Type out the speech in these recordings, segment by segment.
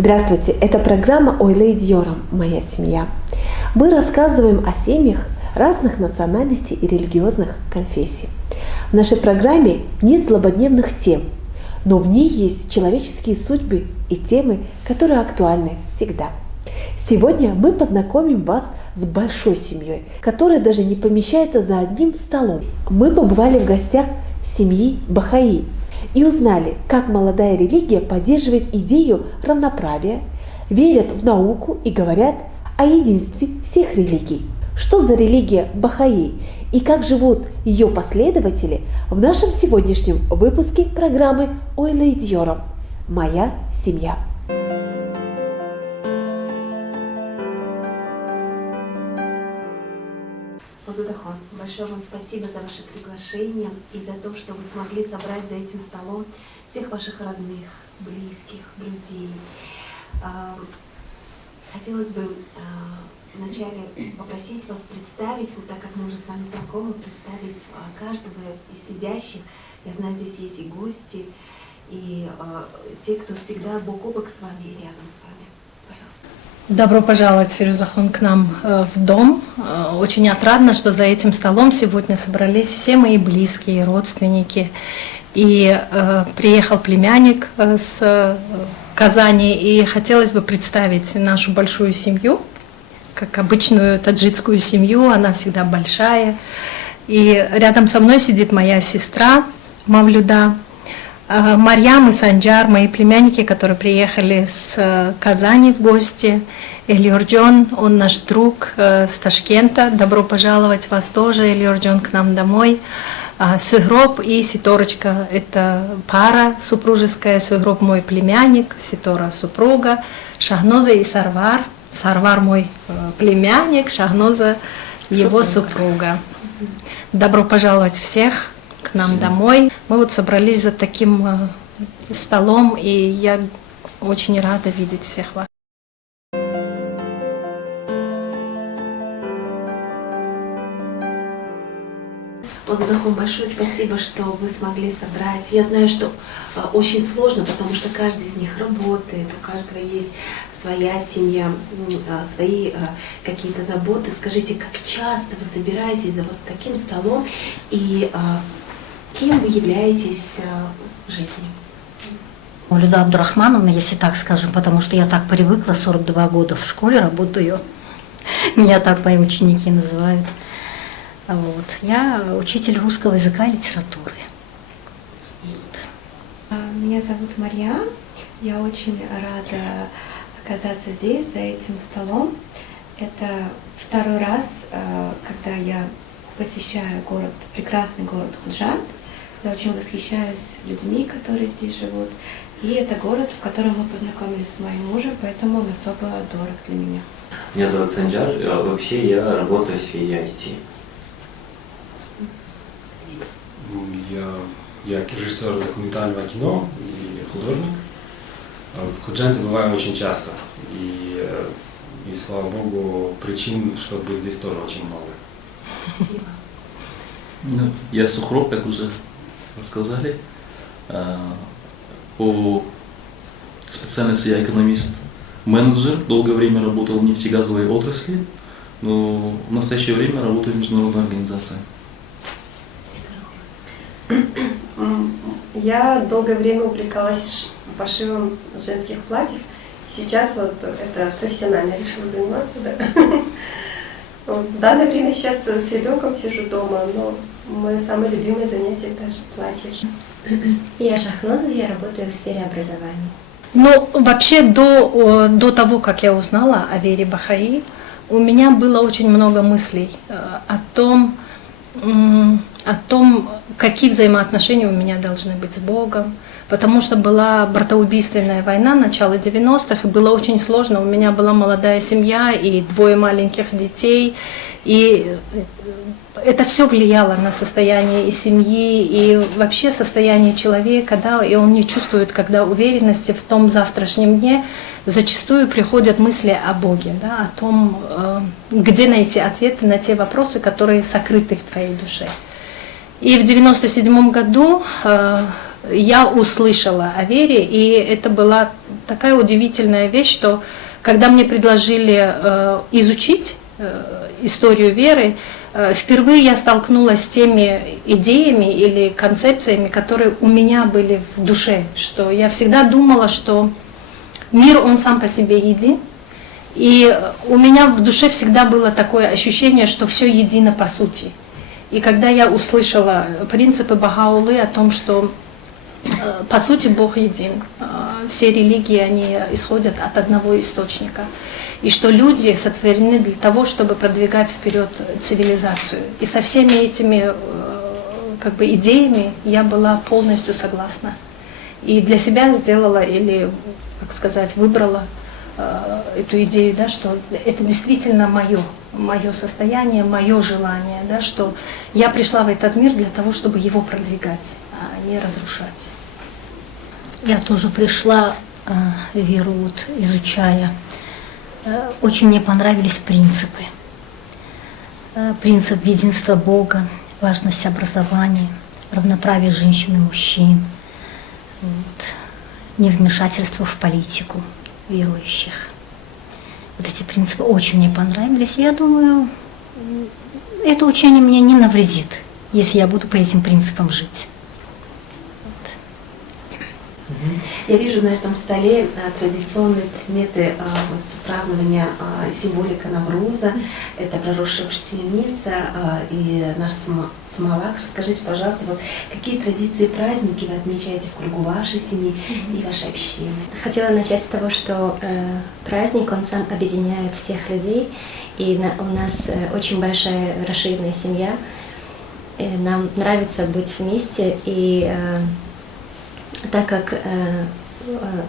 Здравствуйте, это программа «Ойлей Дьорам. Моя семья». Мы рассказываем о семьях разных национальностей и религиозных конфессий. В нашей программе нет злободневных тем, но в ней есть человеческие судьбы и темы, которые актуальны всегда. Сегодня мы познакомим вас с большой семьей, которая даже не помещается за одним столом. Мы побывали в гостях семьи Бахаи и узнали, как молодая религия поддерживает идею равноправия, верят в науку и говорят о единстве всех религий. Что за религия Бахаи и как живут ее последователи, в нашем сегодняшнем выпуске программы «Ойлей Дьорам. Моя семья». Озадахон, большое вам спасибо за ваше приглашение и за то, что вы смогли собрать за этим столом всех ваших родных, близких, друзей. Хотелось бы вначале попросить вас представить, вот так как мы уже с вами знакомы, представить каждого из сидящих. Я знаю, здесь есть и гости, и те, кто всегда бок о бок с вами и рядом с вами. Добро пожаловать, Фирузахон, к нам в дом. Очень отрадно, что за этим столом сегодня собрались все мои близкие, родственники. И приехал племянник с Казани, и хотелось бы представить нашу большую семью, как обычную таджикскую семью, она всегда большая. И рядом со мной сидит моя сестра Мавлюда, Марьям и Санджар, мои племянники, которые приехали с Казани в гости. Эльорджон, он наш друг с Ташкента. Добро пожаловать вас тоже, Эльорджон, к нам домой. Сугроб и Ситорочка – это пара супружеская. Сугроб мой племянник, Ситора супруга. Шахноза и Сарвар. Сарвар мой племянник, Шахноза его супруга. Добро пожаловать всех к нам домой. Мы вот собрались за таким столом, и я очень рада видеть всех вас. Озадахон, большое спасибо, что вы смогли собрать. Я знаю, что очень сложно, потому что каждый из них работает, у каждого есть своя семья, свои какие-то заботы. Скажите, как часто вы собираетесь за вот таким столом и кем вы являетесь в жизни? Мавлюда Абдурахмановна, если так скажем, потому что я так привыкла, 42 года в школе работаю, меня так мои ученики называют. Вот. Я учитель русского языка и литературы. Меня зовут Марьям. Я очень рада оказаться здесь, за этим столом. Это второй раз, когда я посещаю город, прекрасный город Худжанд. Я очень восхищаюсь людьми, которые здесь живут. И это город, в котором мы познакомились с моим мужем, поэтому он особо дорог для меня. Меня зовут Санджар. Вообще я работаю в сфере IT. Я режиссер документального кино и художник. В Худжанте бываю очень часто. И слава богу, причин, чтобы быть здесь тоже очень много. Спасибо. Я Сухроб, как уже рассказали. По специальности я экономист-менеджер. Долгое время работал в нефтегазовой отрасли, но в настоящее время работаю в международной организации. Я долгое время увлекалась пошивом женских платьев. Сейчас вот это профессионально решила заниматься, да. Вот, в данное время сейчас с ребенком сижу дома, но мое самое любимое занятие это же платье. Я Шахноза, я работаю в сфере образования. Ну, вообще, до того, как я узнала о вере Бахаи, у меня было очень много мыслей о том, какие взаимоотношения у меня должны быть с Богом, потому что была братоубийственная война начала 90-х, и было очень сложно. У меня была молодая семья и 2 маленьких детей, и это все влияло на состояние и семьи, и вообще состояние человека, да, и он не чувствует, когда уверенности в том завтрашнем дне. Зачастую приходят мысли о Боге, да, о том, где найти ответы на те вопросы, которые сокрыты в твоей душе. И в 97 году я услышала о вере, и это была такая удивительная вещь, что когда мне предложили изучить историю веры, впервые я столкнулась с теми идеями или концепциями, которые у меня были в душе, что я всегда думала, что мир, он сам по себе един, и у меня в душе всегда было такое ощущение, что все едино по сути. И когда я услышала принципы Бахаулы о том, что по сути Бог един, все религии, они исходят от одного источника, и что люди сотворены для того, чтобы продвигать вперед цивилизацию. И со всеми этими идеями я была полностью согласна. И для себя сделала или, выбрала эту идею, да, что это действительно мое состояние, мое желание, да, что я пришла в этот мир для того, чтобы его продвигать, а не разрушать. Я тоже пришла в веру, изучая. Очень мне понравились принципы. Принцип единства Бога, важность образования, равноправие женщин и мужчин, невмешательство в политику верующих. Вот эти принципы очень мне понравились. Я думаю, это учение мне не навредит, если я буду по этим принципам жить. Я вижу на этом столе традиционные предметы празднования, символика Навруза. Это проросшая пшеница и наш сумалак. Расскажите, пожалуйста, какие традиции и праздники вы отмечаете в кругу вашей семьи и вашей общины? Хотела начать с того, что праздник, он сам объединяет всех людей. И у нас очень большая расширенная семья. Нам нравится быть вместе. И так как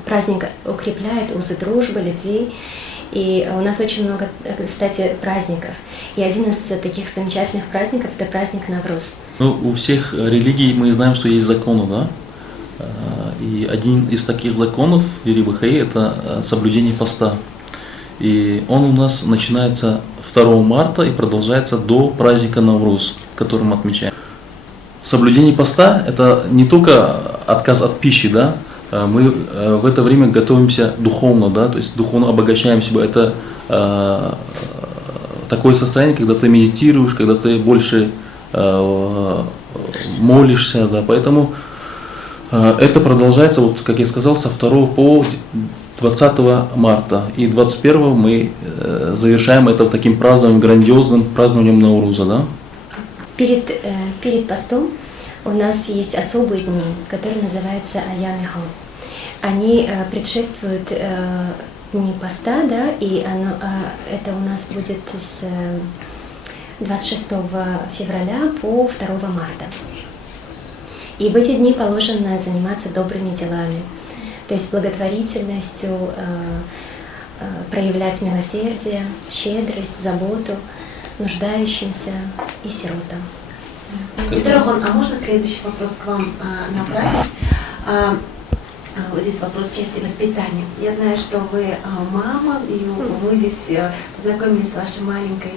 праздник укрепляет узы дружбы, любви, и у нас очень много, кстати, праздников. И один из таких замечательных праздников – это праздник Навруз. У всех религий мы знаем, что есть законы, да? И один из таких законов веры Бахаи – это соблюдение поста. И он у нас начинается 2 марта и продолжается до праздника Навруз, который мы отмечаем. Соблюдение поста – это не только отказ от пищи, да? Мы в это время готовимся духовно, да? То есть духовно обогащаем себя. Это такое состояние, когда ты медитируешь, когда ты больше молишься, да? Поэтому это продолжается, как я сказал, со 2 по 20 марта. И 21 мы завершаем это таким празднованием, грандиозным празднованием Науруза, да? Перед постом у нас есть особые дни, которые называются Айям-и-Хол. Они предшествуют дни поста, да, и это у нас будет с 26 февраля по 2 марта. И в эти дни положено заниматься добрыми делами, то есть благотворительностью, проявлять милосердие, щедрость, заботу нуждающимся и сиротам. Сидорахон, а можно следующий вопрос к вам направить? Вот здесь вопрос части воспитания. Я знаю, что вы мама, и мы здесь познакомились с вашей маленькой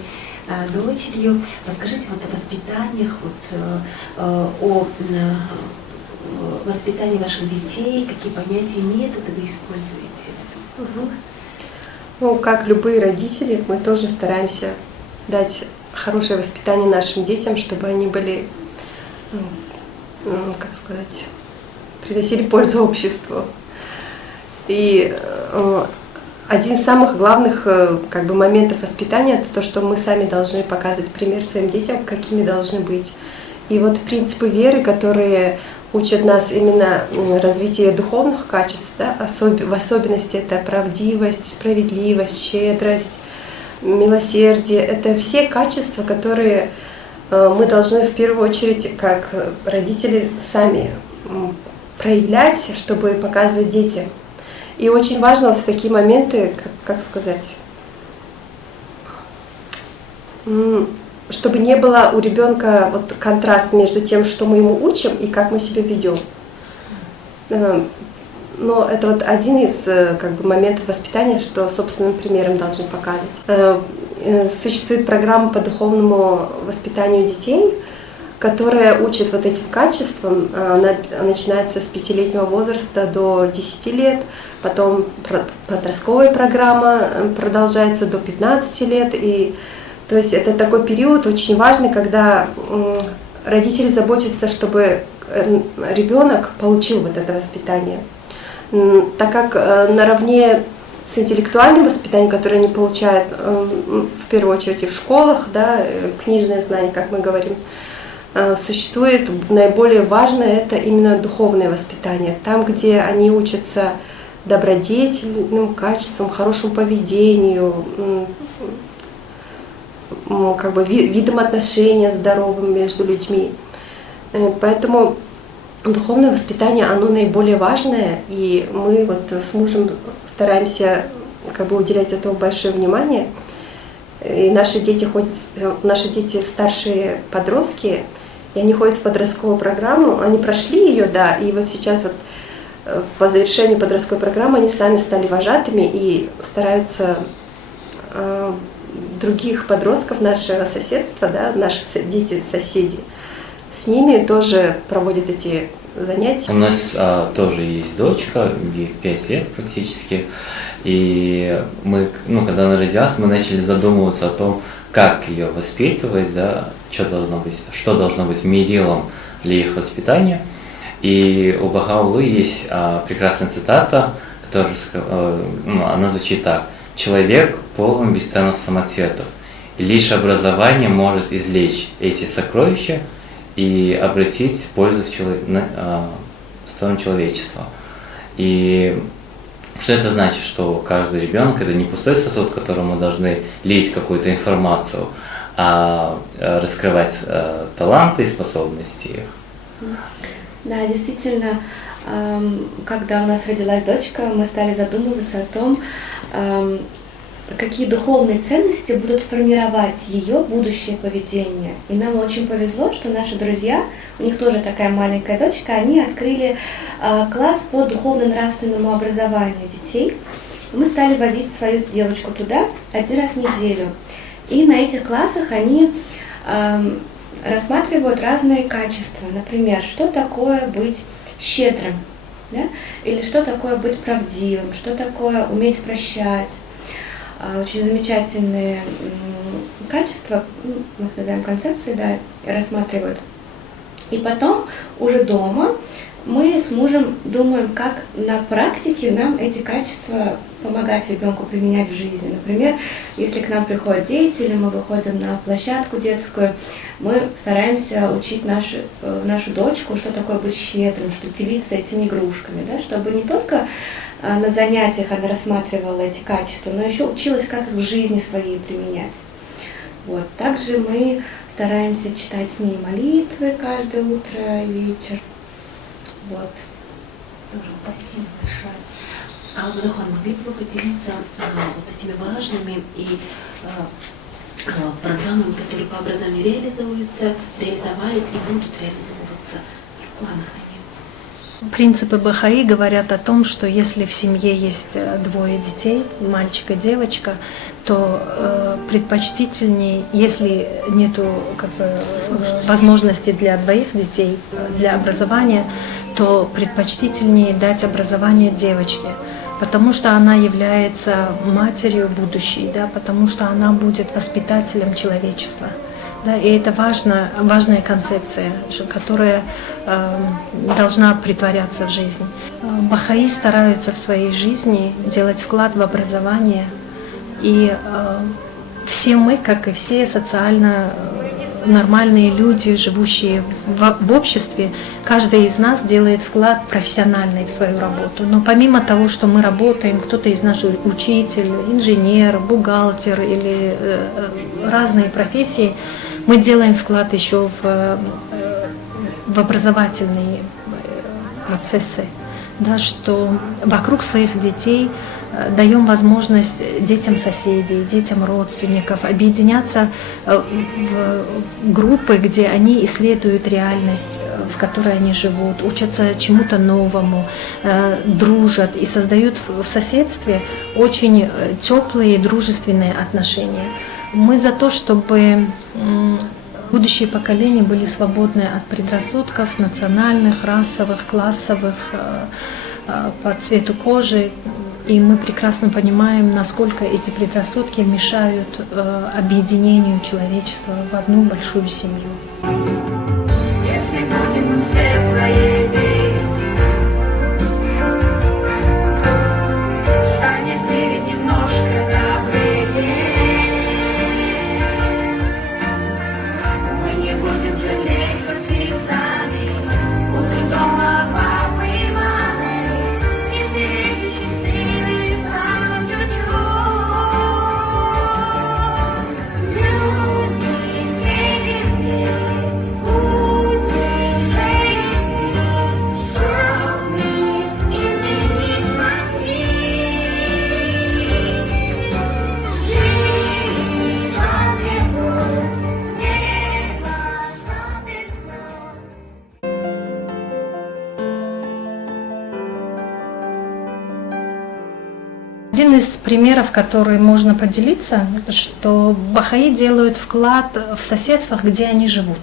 дочерью. Расскажите о воспитаниях, о воспитании ваших детей, какие понятия и методы вы используете в этом? Ну, как любые родители, мы тоже стараемся дать хорошее воспитание нашим детям, чтобы они были, приносили пользу обществу. И один из самых главных моментов воспитания – это то, что мы сами должны показывать пример своим детям, какими должны быть. И принципы веры, которые учат нас именно развитию духовных качеств, да, в особенности это правдивость, справедливость, щедрость, милосердие. Это все качества, которые мы должны в первую очередь, как родители, сами проявлять, чтобы показывать детям. И очень важно в такие моменты, чтобы не было у ребенка контраст между тем, что мы ему учим, и как мы себя ведем. Но это один из моментов воспитания, что собственным примером должны показывать. Существует программа по духовному воспитанию детей, которая учит вот этим качествам. Она начинается с 5-летнего возраста до 10 лет, потом подростковая программа продолжается до 15 лет. И, то есть это такой период очень важный, когда родители заботятся, чтобы ребенок получил вот это воспитание. Так как наравне с интеллектуальным воспитанием, которое они получают в первую очередь и в школах, да, книжные знания, как мы говорим, существует наиболее важное это именно духовное воспитание. Там, где они учатся добродетельным качествам, хорошему поведению, как бы видам отношения здоровым между людьми. Поэтому духовное воспитание, оно наиболее важное, и мы вот с мужем стараемся как бы уделять этому большое внимание. И наши дети старшие подростки, и они ходят в подростковую программу, они прошли ее, да, и вот сейчас вот по завершению подростковой программы они сами стали вожатыми и стараются других подростков нашего соседства, да, наши дети-соседи, с ними тоже проводят эти занятия. У нас тоже есть дочка, ей 5 лет практически, и мы, когда она родилась, мы начали задумываться о том, как ее воспитывать, да, что должно быть мерилом для их воспитания. И у Бахауллы есть прекрасная цитата, которая, она звучит так: «Человек полон бесценных самоцветов, и лишь образование может извлечь эти сокровища и обратить пользу в сторону человечества». И что это значит? Что каждый ребенок — это не пустой сосуд, которому мы должны лить какую-то информацию, а раскрывать таланты и способности их. Да, действительно, когда у нас родилась дочка, мы стали задумываться о том, какие духовные ценности будут формировать ее будущее поведение. И нам очень повезло, что наши друзья, у них тоже такая маленькая дочка, они открыли класс по духовно-нравственному образованию детей. Мы стали водить свою девочку туда 1 раз в неделю. И на этих классах они рассматривают разные качества. Например, что такое быть щедрым, да? Или что такое быть правдивым, что такое уметь прощать. Очень замечательные качества, мы их называем концепции, да, рассматривают. И потом уже дома мы с мужем думаем, как на практике нам эти качества помогать ребенку применять в жизни. Например, если к нам приходят дети, или мы выходим на площадку детскую, мы стараемся учить нашу дочку, что такое быть щедрым, что делиться этими игрушками, да, чтобы не только на занятиях она рассматривала эти качества, но еще училась, как их в жизни своей применять. Вот. Также мы стараемся читать с ней молитвы каждое утро и вечер. Вот. Здорово, спасибо большое. А Уздахон, могли бы вы поделиться вот этими важными и программами, которые по образованию реализовались и будут реализовываться и в планах они? Принципы Бахаи говорят о том, что если в семье есть 2 детей, мальчик и девочка, то предпочтительней, если нету возможности для 2 детей для образования, то предпочтительнее дать образование девочке, потому что она является матерью будущей, да, потому что она будет воспитателем человечества. Да, и это важная концепция, которая должна притворяться в жизнь. Бахаи стараются в своей жизни делать вклад в образование, и все мы, как и все социально нормальные люди, живущие в обществе, каждый из нас делает вклад профессиональный в свою работу. Но помимо того, что мы работаем, кто-то из нас учитель, инженер, бухгалтер или разные профессии, мы делаем вклад еще в образовательные процессы, да, что вокруг своих детей даем возможность детям соседей, детям родственников объединяться в группы, где они исследуют реальность, в которой они живут, учатся чему-то новому, дружат и создают в соседстве очень теплые дружественные отношения. Мы за то, чтобы будущие поколения были свободны от предрассудков национальных, расовых, классовых, по цвету кожи. И мы прекрасно понимаем, насколько эти предрассудки мешают объединению человечества в одну большую семью. Если будем светлое верить, станет в мире немножко добрее. Мы не будем жалеть со слезами, будут дома папы и мамы, дети счастливые станут чуть-чуть. Люди всей земли, пусть жизнь, чтоб мир изменить смогли. Жизнь, чтоб не грусть, небо, чтоб без слез. Один из примеров, который можно поделиться, что бахаи делают вклад в соседствах, где они живут.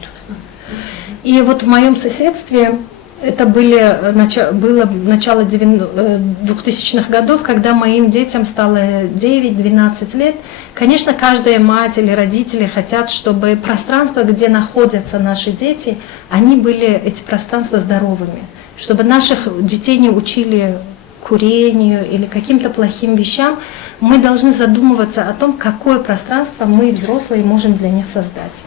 И вот в моем соседстве это было начало 2000-х годов, когда моим детям стало 9-12 лет. Конечно, каждая мать или родители хотят, чтобы пространство, где находятся наши дети, они были, эти пространства, здоровыми, чтобы наших детей не учили курению или каким-то плохим вещам. Мы должны задумываться о том, какое пространство мы, взрослые, можем для них создать.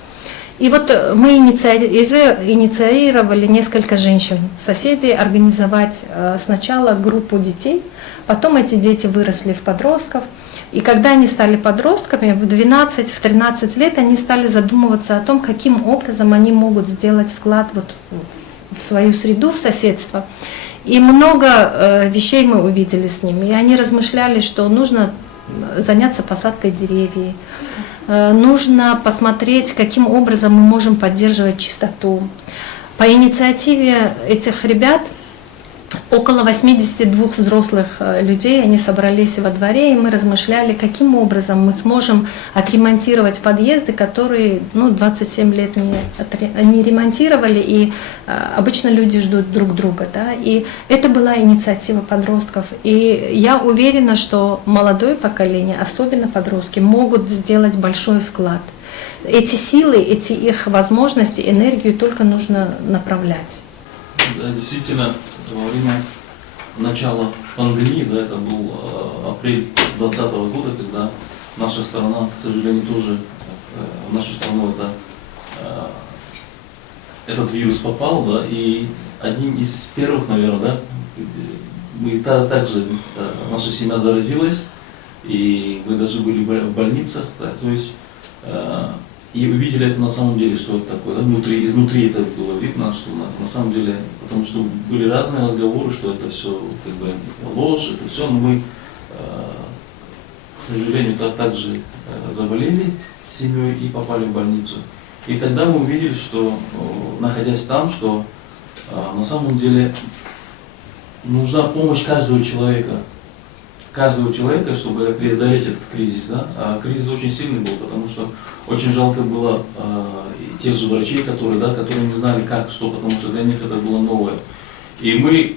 И вот мы инициировали несколько женщин, соседей, организовать сначала группу детей, потом эти дети выросли в подростков, и когда они стали подростками, в 12-13 лет они стали задумываться о том, каким образом они могут сделать вклад вот в свою среду, в соседство. И много вещей мы увидели с ними, и они размышляли, что нужно заняться посадкой деревьев, нужно посмотреть, каким образом мы можем поддерживать чистоту. По инициативе этих ребят около 82 взрослых людей, они собрались во дворе, и мы размышляли, каким образом мы сможем отремонтировать подъезды, которые 27 лет не ремонтировали, и обычно люди ждут друг друга. Да? И это была инициатива подростков. И я уверена, что молодое поколение, особенно подростки, могут сделать большой вклад. Эти силы, эти их возможности, энергию только нужно направлять. Да, действительно, во время начала пандемии, да, это был апрель 2020 года, когда наша страна, к сожалению, тоже в нашу страну этот вирус попал, да, и одним из первых, наверное, да, мы также, наша семья заразилась, и мы даже были в больницах, да, то есть и увидели это на самом деле, что это такое, да? Изнутри это было видно, что на самом деле, потому что были разные разговоры, что это все как бы ложь, это все, но мы, к сожалению, также заболели с семьей и попали в больницу. И тогда мы увидели, что, находясь там, что на самом деле нужна помощь каждого человека, чтобы преодолеть этот кризис. Да? А кризис очень сильный был, потому что очень жалко было тех же врачей, которые не знали как, что, потому что для них это было новое. И мы,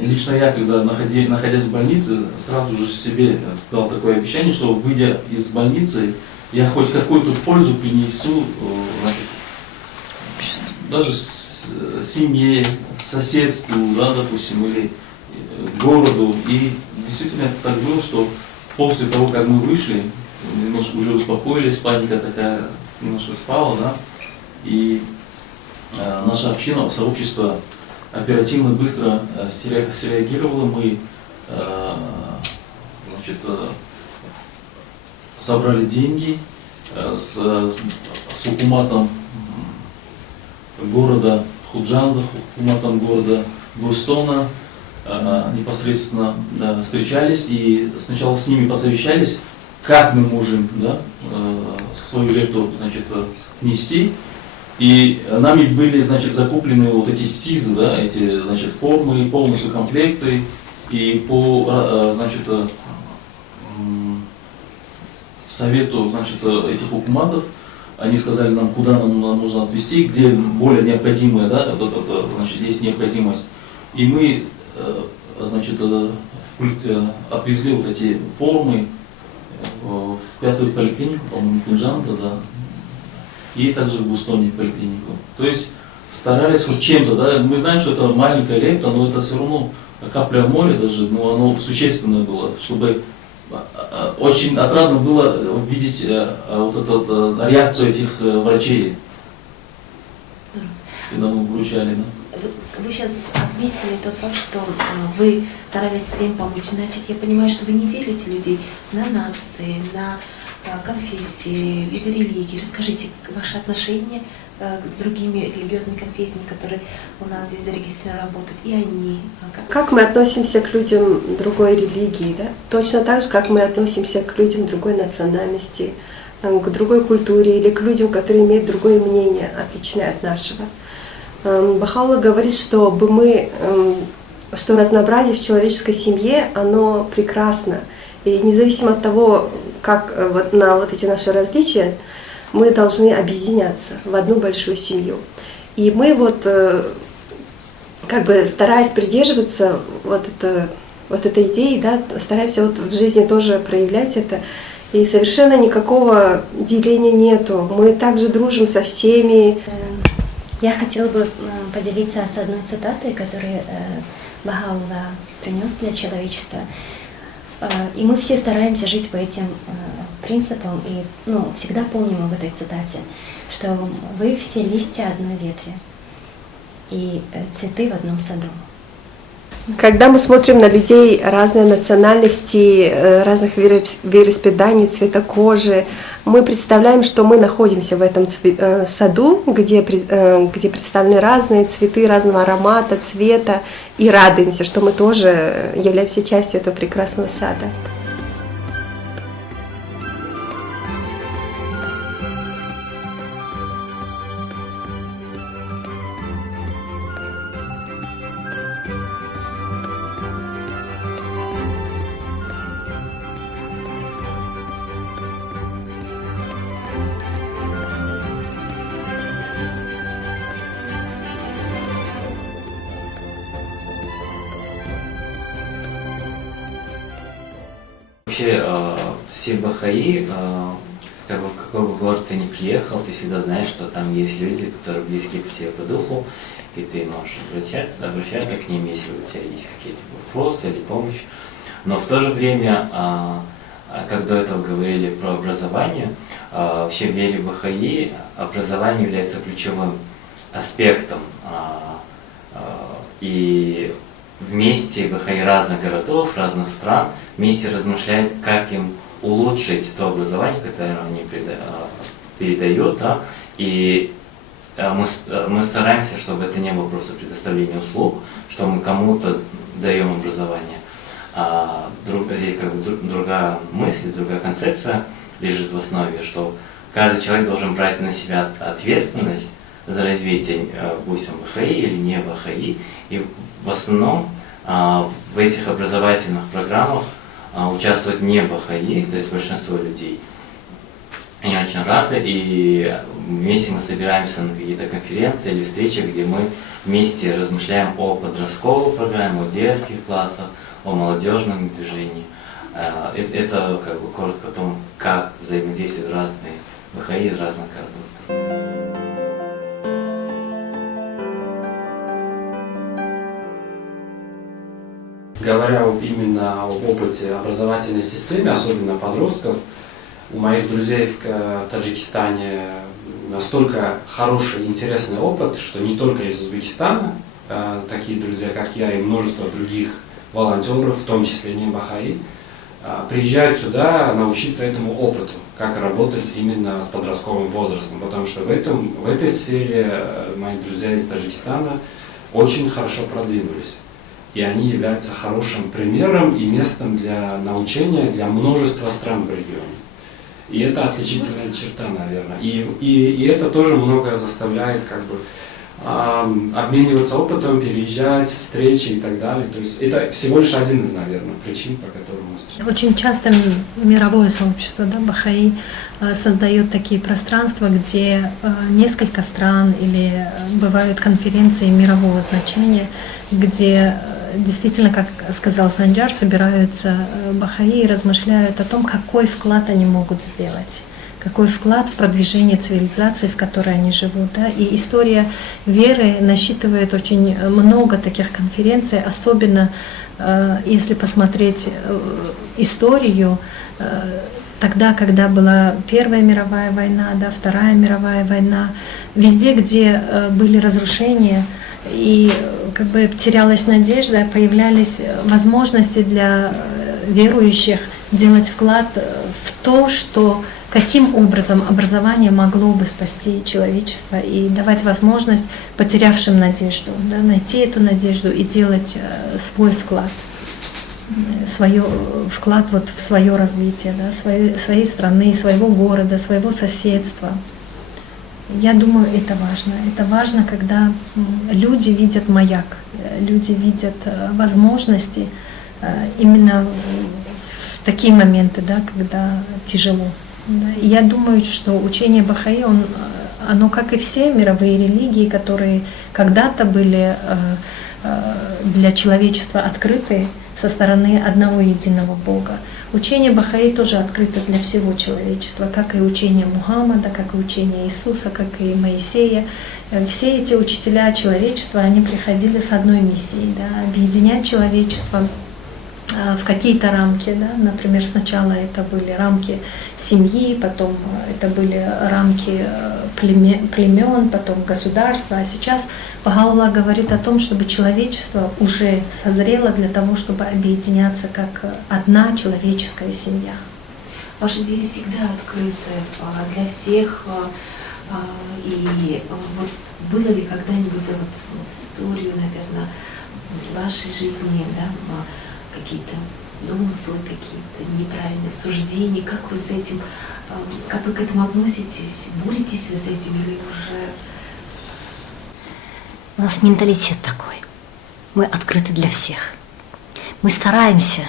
лично я, когда находясь в больнице, сразу же себе дал такое обещание, что, выйдя из больницы, я хоть какую-то пользу принесу, даже семье, соседству, да, допустим, или городу. И действительно это так было, что после того, как мы вышли, немножко уже успокоились, паника такая немножко спала, да, и наша община, сообщество оперативно, быстро среагировало. Мы собрали деньги с хукуматом города Худжанда, хукуматом города Густона, непосредственно встречались и сначала с ними посовещались, как мы можем, да, свою лепту, внести. И нами были, закуплены вот эти СИЗы, да, эти, формы, полностью комплекты, и по, совету, этих хукуматов они сказали нам, куда нам нужно отвезти, где более необходимое, да, значит, есть необходимость. И мы, значит, отвезли вот эти формы в 5-ю поликлинику, по-моему, Кунжанда, да, и также в Бустоне поликлинику. То есть старались хоть чем-то, да, мы знаем, что это маленькая лепта, но это все равно капля в море даже, но оно существенное было, чтобы очень отрадно было видеть вот эту реакцию этих врачей, когда мы вручали. Да. Вы сейчас отметили тот факт, что вы старались всем помочь. Значит, я понимаю, что вы не делите людей на нации, на конфессии, виды религии. Расскажите ваши отношения с другими религиозными конфессиями, которые у нас здесь зарегистрированы, работают, и они. Как мы относимся к людям другой религии, да? Точно так же, как мы относимся к людям другой национальности, к другой культуре или к людям, которые имеют другое мнение, отличное от нашего. Бахаулла говорит, что разнообразие в человеческой семье, оно прекрасно. И независимо от того, как на вот эти наши различия, мы должны объединяться в одну большую семью. И мы как бы стараясь придерживаться вот этой идеи, да, стараемся вот в жизни тоже проявлять это. И совершенно никакого деления нету. Мы также дружим со всеми. Я хотела бы поделиться с одной цитатой, которую Бахаулла принес для человечества. И мы все стараемся жить по этим принципам и всегда помним об этой цитате, что вы все листья одной ветви и цветы в одном саду. Когда мы смотрим на людей разной национальности, разных вероисповеданий, цвета кожи, мы представляем, что мы находимся в этом саду, где представлены разные цветы разного аромата, цвета, и радуемся, что мы тоже являемся частью этого прекрасного сада. Вообще, все бахаи, хотя бы в какой бы город ты ни приехал, ты всегда знаешь, что там есть люди, которые близки к тебе по духу, и ты можешь обращаться к ним, если у тебя есть какие-то вопросы или помощь. Но в то же время, как до этого говорили про образование, вообще в вере бахаи образование является ключевым аспектом. И вместе бахаи разных городов, разных стран вместе размышляют, как им улучшить то образование, которое они передают, да? И мы стараемся, чтобы это не было просто предоставление услуг, что мы кому-то даем образование. Здесь как бы другая мысль, другая концепция лежит в основе, что каждый человек должен брать на себя ответственность за развитие, будь он бахаи или не бахаи. И в основном в этих образовательных программах участвуют не бахаи, то есть большинство людей. Они очень рады, и вместе мы собираемся на какие-то конференции или встречи, где мы вместе размышляем о подростковой программе, о детских классах, о молодежном движении. Это как бы коротко о том, как взаимодействуют разные бахаи из разных городов. Говоря именно об опыте образовательной системы, особенно подростков, у моих друзей в Таджикистане настолько хороший, интересный опыт, что не только из Узбекистана, такие друзья, как я, и множество других волонтеров, в том числе не бахаи, приезжают сюда научиться этому опыту, как работать именно с подростковым возрастом, потому что в этой сфере мои друзья из Таджикистана очень хорошо продвинулись. И они являются хорошим примером и местом для научения для множества стран в регионе. И это отличительная черта, наверное. И это тоже многое заставляет как бы обмениваться опытом, переезжать, встречи и так далее. То есть это всего лишь один из, наверное, причин, по которым мы встречаемся. Очень часто мировое сообщество, да, Бахаи, создает такие пространства, где несколько стран или бывают конференции мирового значения, где действительно, как сказал Санджар, собираются Бахаи и размышляют о том, какой вклад они могут сделать, какой вклад в продвижение цивилизации, в которой они живут. Да? И история веры насчитывает очень много таких конференций, особенно если посмотреть историю, тогда, когда была Первая мировая война, да, Вторая мировая война, везде, где были разрушения и как бы терялась надежда, появлялись возможности для верующих делать вклад в то, что каким образом образование могло бы спасти человечество и давать возможность потерявшим надежду, да, найти эту надежду и делать свой вклад, вклад вот в свое развитие, да, своей страны, своего города, своего соседства. Я думаю, это важно. Это важно, когда люди видят маяк, люди видят возможности именно в такие моменты, да, когда тяжело. Да. И я думаю, что учение Бахаи, оно, как и все мировые религии, которые когда-то были для человечества открыты со стороны одного единого Бога. Учение Бахаи тоже открыто для всего человечества, как и учение Мухаммада, как и учение Иисуса, как и Моисея. Все эти учителя человечества, они приходили с одной миссией, да, объединять человечество в какие-то рамки, да? Например, сначала это были рамки семьи, потом это были рамки племен, потом государства, а сейчас Бахауллах говорит о том, чтобы человечество уже созрело для того, чтобы объединяться как одна человеческая семья. Ваши двери всегда открыты для всех, и вот было ли когда-нибудь за вот историю, наверное, вашей жизни, да, какие-то домыслы, какие-то неправильные суждения, как вы с этим, как вы к этому относитесь, боретесь вы с этим или уже? У нас менталитет такой. Мы открыты для всех. Мы стараемся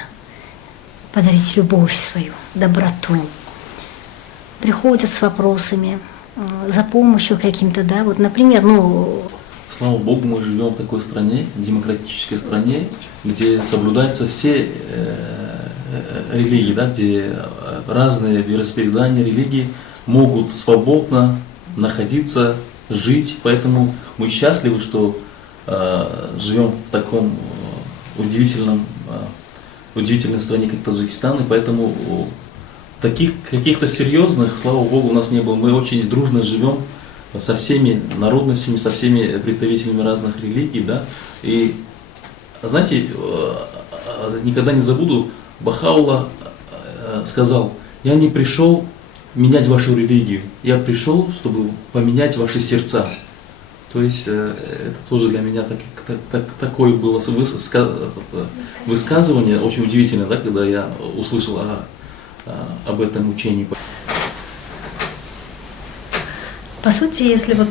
подарить любовь свою, доброту. Приходят с вопросами, за помощью каким-то, да, вот, например, Слава Богу, мы живем в такой стране, демократической стране, где соблюдаются все религии, да, где разные вероисповедания, религии могут свободно находиться, жить. Поэтому мы счастливы, что живем в таком удивительной стране, как Таджикистан, и поэтому таких каких-то серьезных, слава Богу, у нас не было. Мы очень дружно живем со всеми народностями, со всеми представителями разных религий, да. И знаете, никогда не забуду, Бахауллах сказал: я не пришел менять вашу религию, я пришел, чтобы поменять ваши сердца. То есть это тоже для меня такое было высказывание, очень удивительное, да, когда я услышал об этом учении. По сути, если вот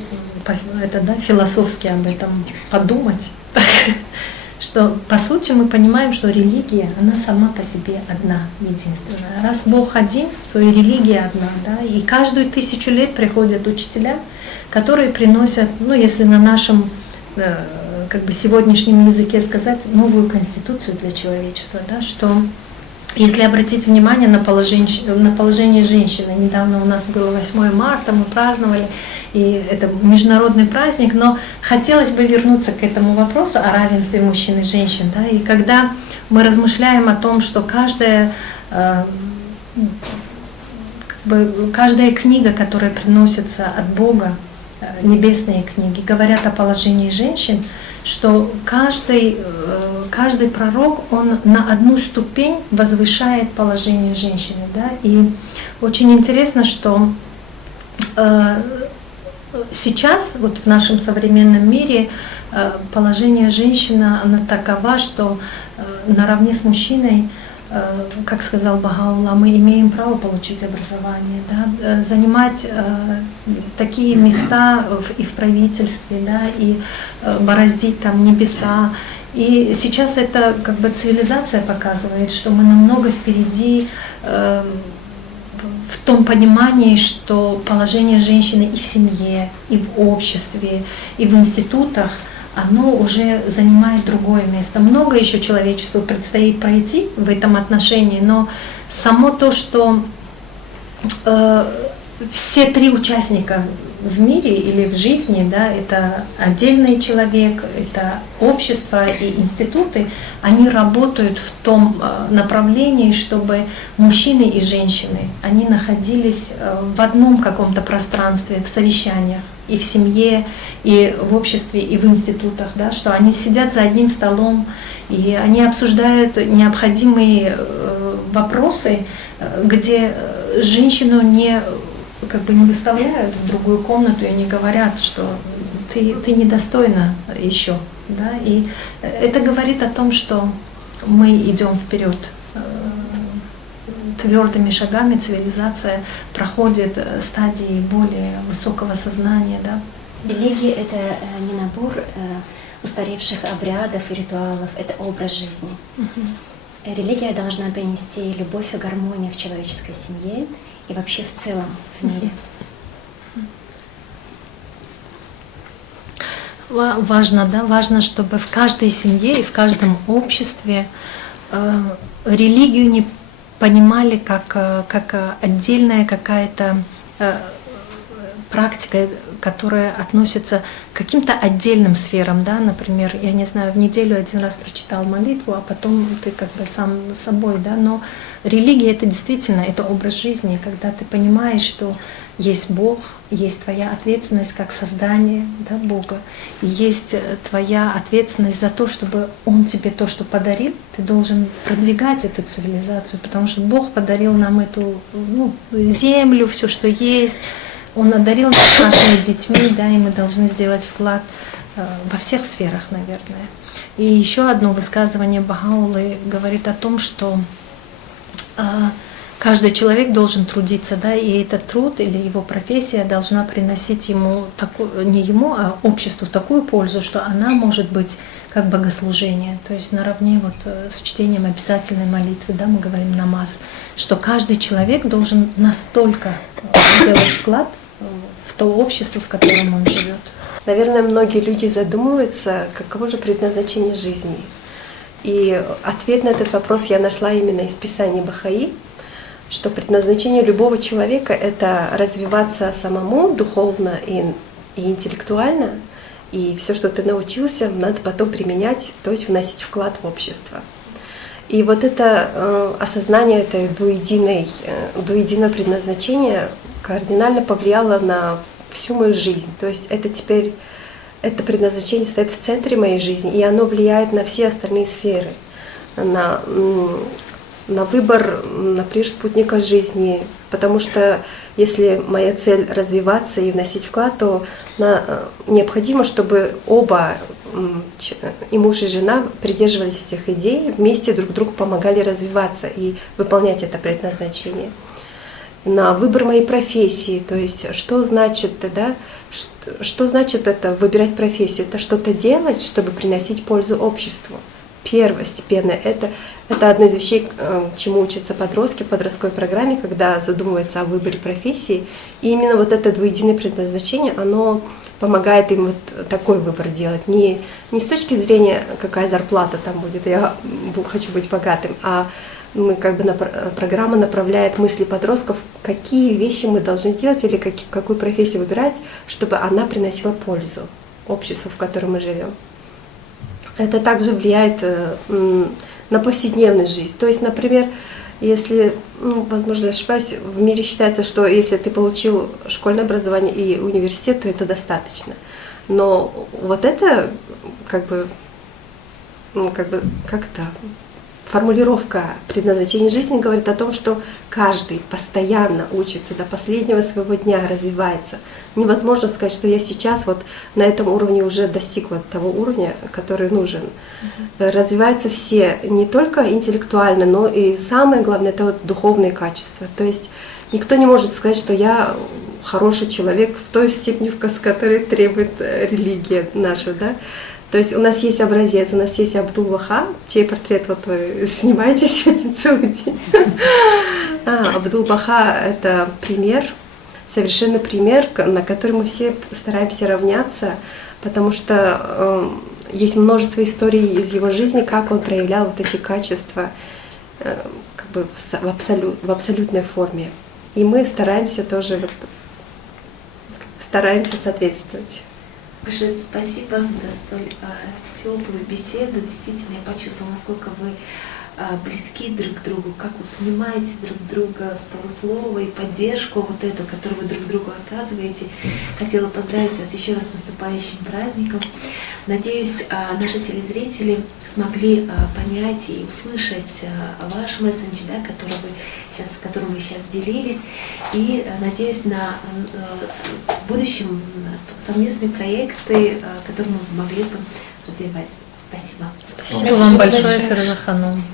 это, да, философски об этом подумать, что по сути мы понимаем, что религия, она сама по себе одна, единственная. Раз Бог один, то и религия одна, да, и каждую 1000 лет приходят учителя, которые приносят, если на нашем как бы сегодняшнем языке сказать, новую конституцию для человечества, да, что если обратить внимание на положение женщины, недавно у нас было 8 марта, мы праздновали, и это международный праздник, но хотелось бы вернуться к этому вопросу о равенстве мужчин и женщин. Да, и когда мы размышляем о том, что каждая книга, которая приносится от Бога, небесные книги, говорят о положении женщин, что каждый пророк, он на одну ступень возвышает положение женщины. Да? И очень интересно, что сейчас, вот в нашем современном мире, положение женщины, она такова, что наравне с мужчиной как сказал Бахаулла, мы имеем право получить образование, да, занимать такие места и в правительстве, да, и бороздить там небеса. И сейчас это как бы цивилизация показывает, что мы намного впереди в том понимании, что положение женщины и в семье, и в обществе, и в институтах, оно уже занимает другое место. Много еще человечеству предстоит пройти в этом отношении, но само то, что все три участника в мире или в жизни, да, это отдельный человек, это общество и институты, они работают в том направлении, чтобы мужчины и женщины, они находились в одном каком-то пространстве, в совещаниях, и в семье, и в обществе, и в институтах, да, что они сидят за одним столом, и они обсуждают необходимые вопросы, где женщину не выставляют в другую комнату и не говорят, что ты недостойна еще. Да? И это говорит о том, что мы идем вперед. Твердыми шагами цивилизация проходит стадии более высокого сознания. Да? Религия — это не набор устаревших обрядов и ритуалов, это образ жизни. Религия должна принести любовь и гармонию в человеческой семье и вообще в целом в мире. Важно, да, важно, чтобы в каждой семье и в каждом обществе религию не понимали как отдельная какая-то практика, которая относится к каким-то отдельным сферам, да, например, я не знаю, в неделю один раз прочитал молитву, а потом ты как бы сам собой, да, но религия — это действительно, это образ жизни, когда ты понимаешь, что есть Бог, есть твоя ответственность как создание, да, Бога, и есть твоя ответственность за то, чтобы Он тебе то, что подарил, ты должен продвигать эту цивилизацию, потому что Бог подарил нам эту землю, все, что есть, Он одарил нас нашими детьми, да, и мы должны сделать вклад во всех сферах, наверное. И еще одно высказывание Бахауллы говорит о том, что каждый человек должен трудиться, да, и этот труд или его профессия должна приносить ему, не ему, а обществу такую пользу, что она может быть как богослужение, то есть наравне с чтением обязательной молитвы, да, мы говорим намаз, что каждый человек должен настолько делать вклад в то общество, в котором он живет. Наверное, многие люди задумываются, каково же предназначение жизни. И ответ на этот вопрос я нашла именно из Писания Бахаи, что предназначение любого человека — это развиваться самому духовно и интеллектуально, и все, что ты научился, надо потом применять, то есть вносить вклад в общество. И вот это осознание этой двуединого предназначения кардинально повлияло на всю мою жизнь. То есть это теперь, это предназначение стоит в центре моей жизни, и оно влияет на все остальные сферы, на выбор, например, спутника жизни. Потому что если моя цель развиваться и вносить вклад, то необходимо, чтобы оба, и муж, и жена, придерживались этих идей, вместе друг другу помогали развиваться и выполнять это предназначение. На выбор моей профессии, то есть что значит, да, что значит это выбирать профессию? Это что-то делать, чтобы приносить пользу обществу. Первостепенно это одно из вещей, чему учатся подростки в подростковой программе, когда задумываются о выборе профессии. И именно вот это двуединое предназначение, оно помогает им вот такой выбор делать. Не с точки зрения, какая зарплата там будет, я хочу быть богатым, а программа направляет мысли подростков, какие вещи мы должны делать или какую профессию выбирать, чтобы она приносила пользу обществу, в котором мы живем. Это также влияет на повседневную жизнь. То есть, например, если, возможно, я ошибаюсь, в мире считается, что если ты получил школьное образование и университет, то это достаточно. Но вот это как-то формулировка предназначения жизни говорит о том, что каждый постоянно учится до последнего своего дня, развивается. Невозможно сказать, что я сейчас вот на этом уровне уже достигла того уровня, который нужен. Развиваются все, не только интеллектуально, но и самое главное, это вот духовные качества. То есть никто не может сказать, что я хороший человек в той степени, с которой требует религия наша, да. То есть у нас есть образец, у нас есть Абдул-Баха, чей портрет вот вы снимаете сегодня целый день. Абдул-Баха — это пример, совершенно пример, на который мы все стараемся равняться, потому что есть множество историй из его жизни, как он проявлял вот эти качества как бы в абсолютной форме. И мы стараемся тоже стараемся соответствовать. Большое спасибо за столь теплую беседу. Действительно, я почувствовала, насколько вы близки друг к другу, как вы понимаете друг друга с полуслова и поддержку вот эту, которую вы друг другу оказываете. Хотела поздравить вас еще раз с наступающим праздником. Надеюсь, наши телезрители смогли понять и услышать ваш месседж, да, которым вы сейчас делились. И надеюсь на в будущем совместные проекты, которые мы могли бы развивать. Спасибо. Спасибо вам большое, Фируза Ханум.